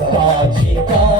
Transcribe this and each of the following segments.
కాచి కా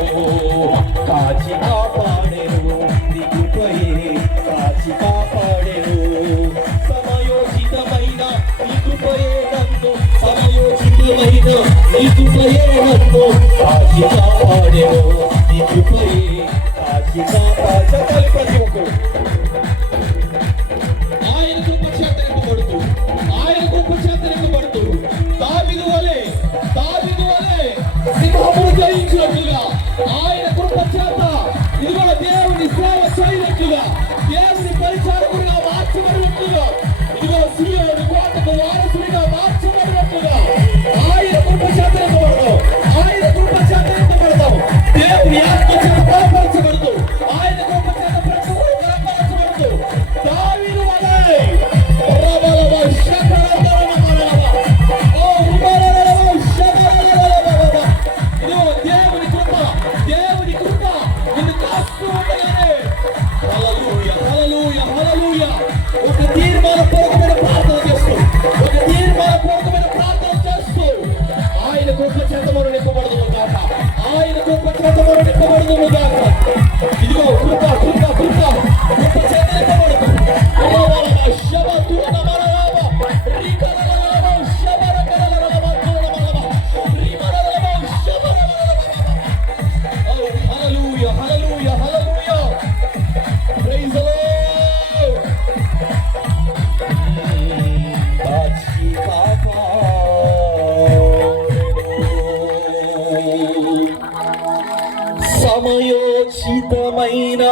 Ninguém foi errando, pode dar, pode não, tu foi errando. Bumubang ఆమయోచితమైన